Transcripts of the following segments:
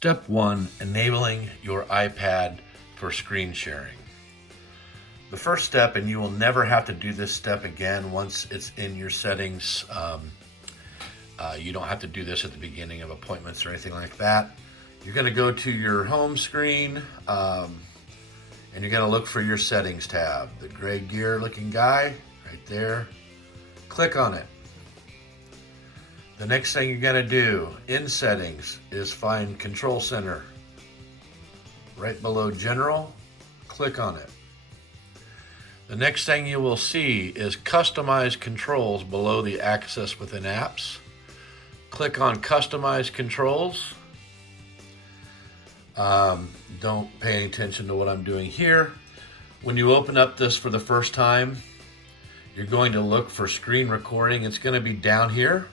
Step 1, enabling your iPad for screen sharing. The first step, and you will never have to do this step again once it's in your settings. You don't have to do this at the beginning of appointments or anything like that. You're going to go to your home screen and you're going to look for your settings tab. The gray gear looking guy right there. Click on it. The next thing you're going to do in settings is find Control Center. Right below General, click on it. The next thing you will see is Customize Controls below the Access Within Apps. Click on Customize Controls. Don't pay any attention to what I'm doing here. When you open up this for the first time, you're going to look for screen recording. It's going to be down here.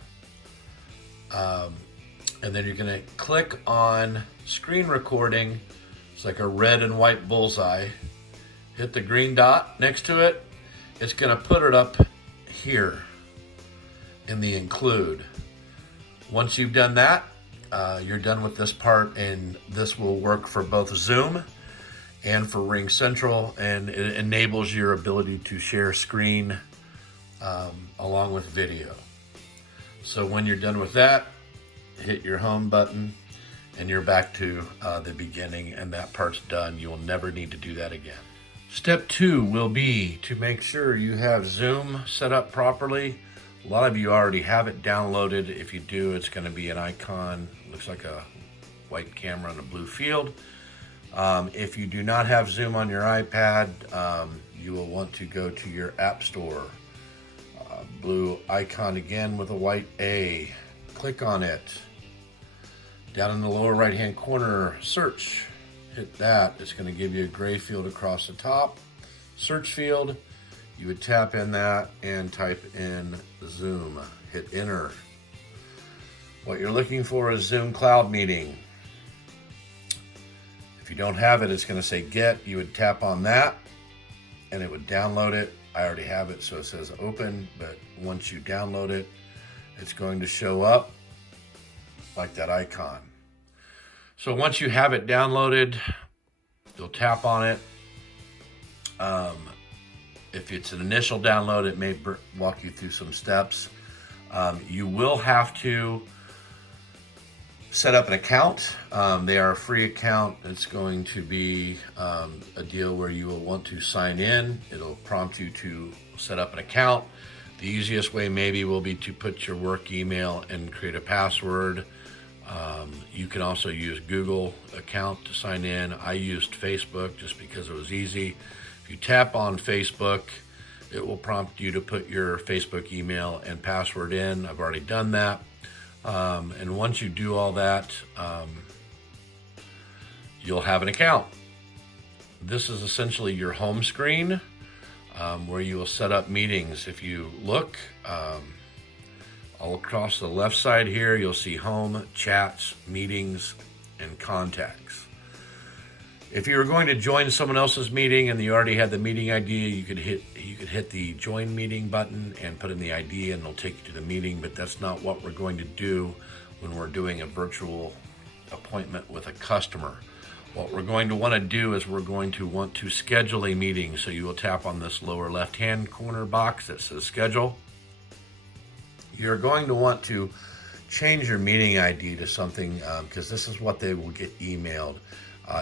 And then you're going to click on screen recording. It's like a red and white bullseye. Hit the green dot next to it. It's going to put it up here in the include. Once you've done that, you're done with this part, and this will work for both Zoom and for RingCentral, and it enables your ability to share screen along with video. So when you're done with that, hit your home button and you're back to the beginning, and that part's done. You will never need to do that again. Step 2 will be to make sure you have Zoom set up properly. A lot of you already have it downloaded. If you do, it's going to be an icon. Looks like a white camera on a blue field. If you do not have Zoom on your iPad, you will want to go to your App Store. Blue icon again with a white A. Click on it. Down in the lower right hand corner, search. Hit that. It's going to give you a gray field across the top. Search field. You would tap in that and type in Zoom. Hit enter. What you're looking for is Zoom Cloud Meeting. If you don't have it, it's going to say get. You would tap on that and it would download it. I already have it, so it says open, but once you download it, it's going to show up like that icon. So once you have it downloaded, you'll tap on it. If it's an initial download, it may walk you through some steps. You will have to set up an account. They are a free account. It's going to be a deal where you will want to sign in. It'll prompt you to set up an account. The easiest way maybe will be to put your work email and create a password. You can also use Google account to sign in. I used Facebook just because it was easy. If you tap on Facebook, it will prompt you to put your Facebook email and password in. I've already done that. And once you do all that, you'll have an account. This is essentially your home screen where you will set up meetings. If you look all across the left side here, you'll see home, chats, meetings, and contacts. If you were going to join someone else's meeting and you already had the meeting ID, you could hit the join meeting button and put in the ID and it'll take you to the meeting, but that's not what we're going to do when we're doing a virtual appointment with a customer. What we're going to want to do is we're going to want to schedule a meeting. So you will tap on this lower left-hand corner box that says schedule. You're going to want to change your meeting ID to something because this is what they will get emailed.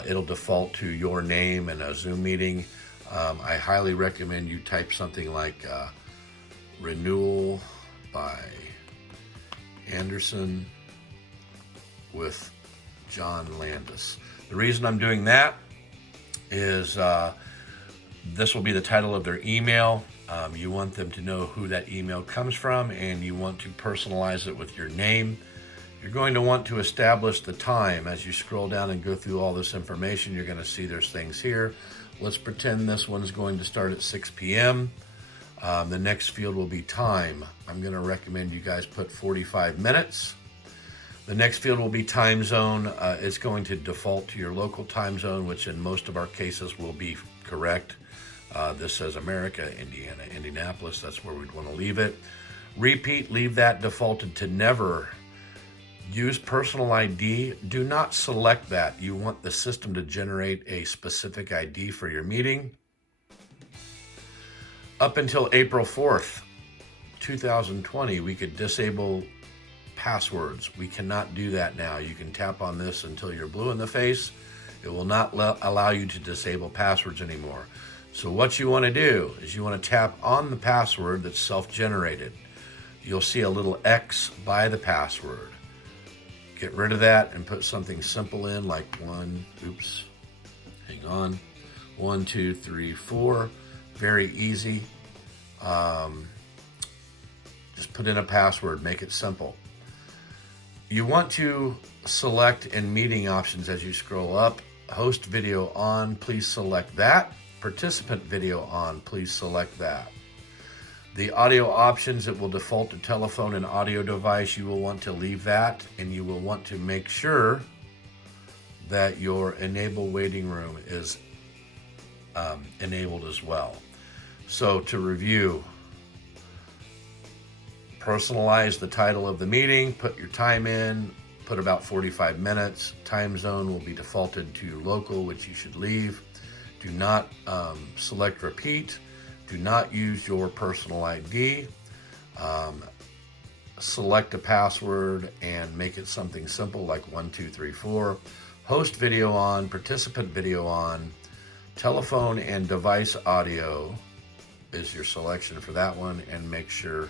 It'll default to your name and a Zoom meeting. I highly recommend you type something like renewal by Anderson with John Landis. The reason I'm doing that is this will be the title of their email. You want them to know who that email comes from, and you want to personalize it with your name. You're going to want to establish the time. As you scroll down and go through all this information, you're going to see there's things here. Let's pretend this one's going to start at 6 p.m. The next field will be time. I'm going to recommend you guys put 45 minutes. The next field will be time zone. It's going to default to your local time zone, which in most of our cases will be correct. This says America, Indiana, Indianapolis. That's where we'd want to leave it. Repeat, leave that defaulted to never. Use personal ID. Do not select that. You want the system to generate a specific ID for your meeting. Up until April 4th, 2020, we could disable passwords. We cannot do that now. You can tap on this until you're blue in the face. It will not allow you to disable passwords anymore. So what you want to do is you want to tap on the password that's self-generated. You'll see a little X by the password. Get rid of that and put something simple in like 1, 2, 3, 4. Very easy. Just put in a password, make it simple. You want to select in meeting options as you scroll up. Host video on, please select that. Participant video on, please select that. The audio options, it will default to telephone and audio device. You will want to leave that, and you will want to make sure that your enable waiting room is enabled as well. So to review, personalize the title of the meeting, put your time in, put about 45 minutes. Time zone will be defaulted to local, which you should leave. Do not select repeat. Do not use your personal ID. Select a password and make it something simple like 1, 2, 3, 4. Host video on, participant video on. Telephone and device audio is your selection for that one, and make sure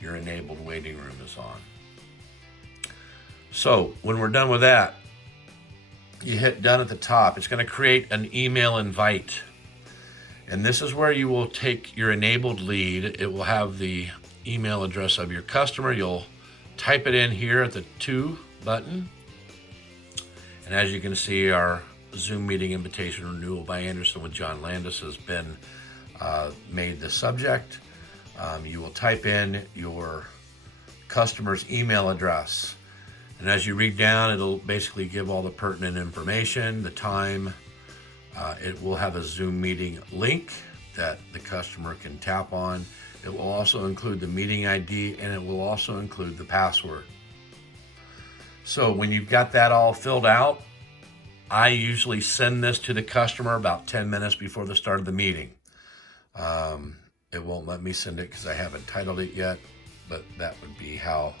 your enabled waiting room is on. So when we're done with that, you hit done at the top. It's going to create an email invite. And this is where you will take your enabled lead. It will have the email address of your customer. You'll type it in here at the to button. And as you can see, our Zoom meeting invitation renewal by Anderson with John Landis has been made the subject. You will type in your customer's email address. And as you read down, it'll basically give all the pertinent information, the time. It will have a Zoom meeting link that the customer can tap on. It will also include the meeting ID, and it will also include the password. So when you've got that all filled out, I usually send this to the customer about 10 minutes before the start of the meeting. It won't let me send it because I haven't titled it yet, but that would be how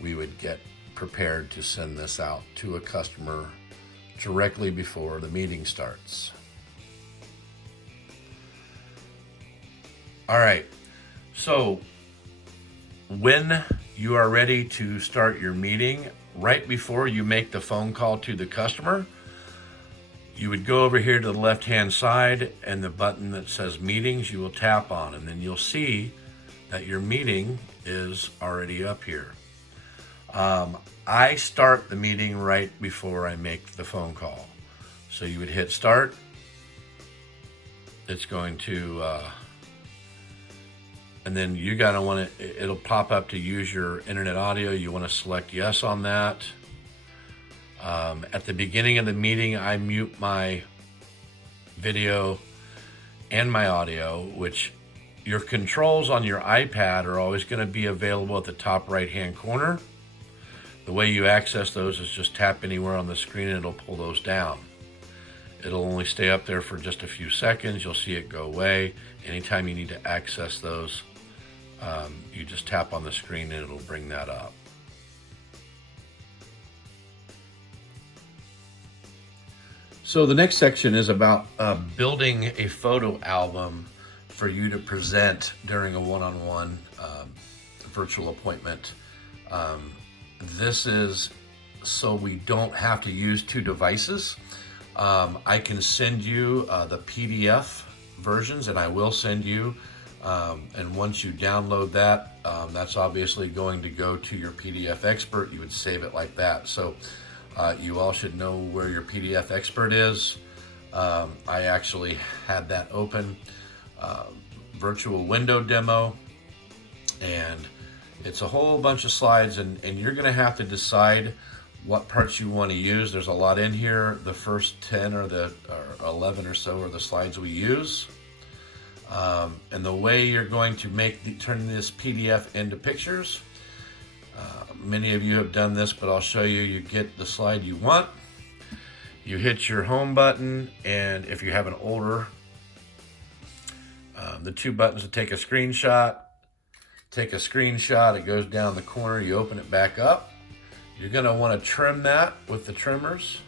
we would get prepared to send this out to a customer directly before the meeting starts. All right, so when you are ready to start your meeting, right before you make the phone call to the customer, you would go over here to the left-hand side, and the button that says meetings, you will tap on, and then you'll see that your meeting is already up here. I start the meeting right before I make the phone call. So you would hit start. It's going to, and then you gotta want to, it'll pop up to use your internet audio. You want to select yes on that. At the beginning of the meeting, I mute my video and my audio, which your controls on your iPad are always going to be available at the top right-hand corner. The way you access those is just tap anywhere on the screen and it'll pull those down. It'll only stay up there for just a few seconds. You'll see it go away. Anytime you need to access those, you just tap on the screen and it'll bring that up. So the next section is about building a photo album for you to present during a one-on-one virtual appointment. This is so we don't have to use two devices. I can send you the PDF versions, and I will send you. And once you download that, that's obviously going to go to your PDF expert. You would save it like that. So you all should know where your PDF expert is. I actually had that open. Virtual window demo, and it's a whole bunch of slides, and you're going to have to decide what parts you want to use. There's a lot in here. The first 10 or 11 or so are the slides we use. And the way you're going to turn this PDF into pictures, Many of you have done this, but I'll show you. You get the slide you want, you hit your home button, and if you have an older, the two buttons to take a screenshot, it goes down the corner, you open it back up. You're going to want to trim that with the trimmers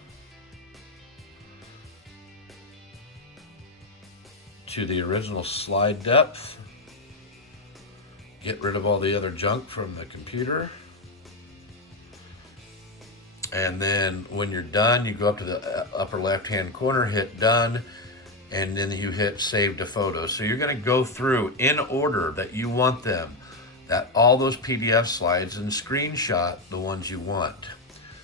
to the original slide depth. Get rid of all the other junk from the computer. And then when you're done, you go up to the upper left-hand corner, hit done, and then you hit save to photos. So you're going to go through in order that you want them, that all those PDF slides, and screenshot the ones you want.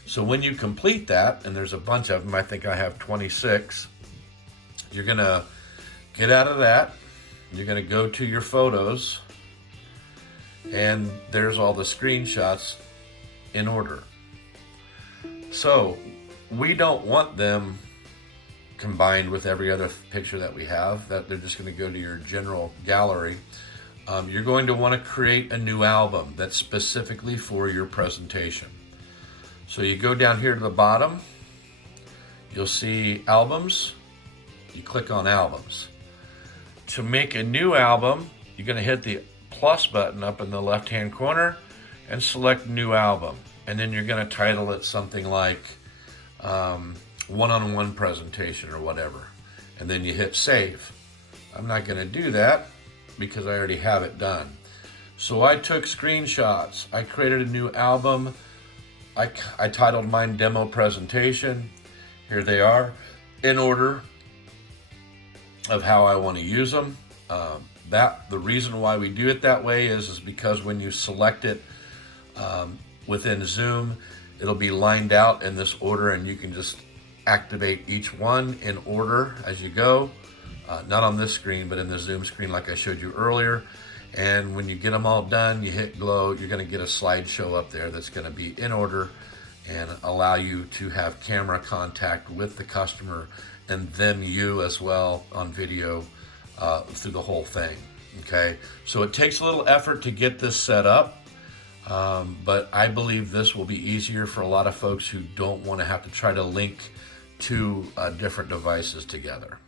So when you complete that, and there's a bunch of them, I think I have 26, you're going to get out of that. You're going to go to your photos, and there's all the screenshots in order. So we don't want them combined with every other picture that we have, that they're just going to go to your general gallery. You're going to want to create a new album that's specifically for your presentation. So you go down here to the bottom, you'll see albums. You click on albums. To make a new album, you're going to hit the plus button up in the left-hand corner and select new album. And then you're going to title it something like one-on-one presentation or whatever. And then you hit save. I'm not going to do that because I already have it done. So I took screenshots. I created a new album. I titled mine Demo Presentation. Here they are in order of how I want to use them. The reason why we do it that way is because when you select it within Zoom, it'll be lined out in this order, and you can just activate each one in order as you go. Not on this screen, but in the Zoom screen like I showed you earlier. And when you get them all done, you hit glow, you're going to get a slideshow up there that's going to be in order and allow you to have camera contact with the customer and then you as well on video through the whole thing. Okay, so it takes a little effort to get this set up. But I believe this will be easier for a lot of folks who don't want to have to try to link two different devices together.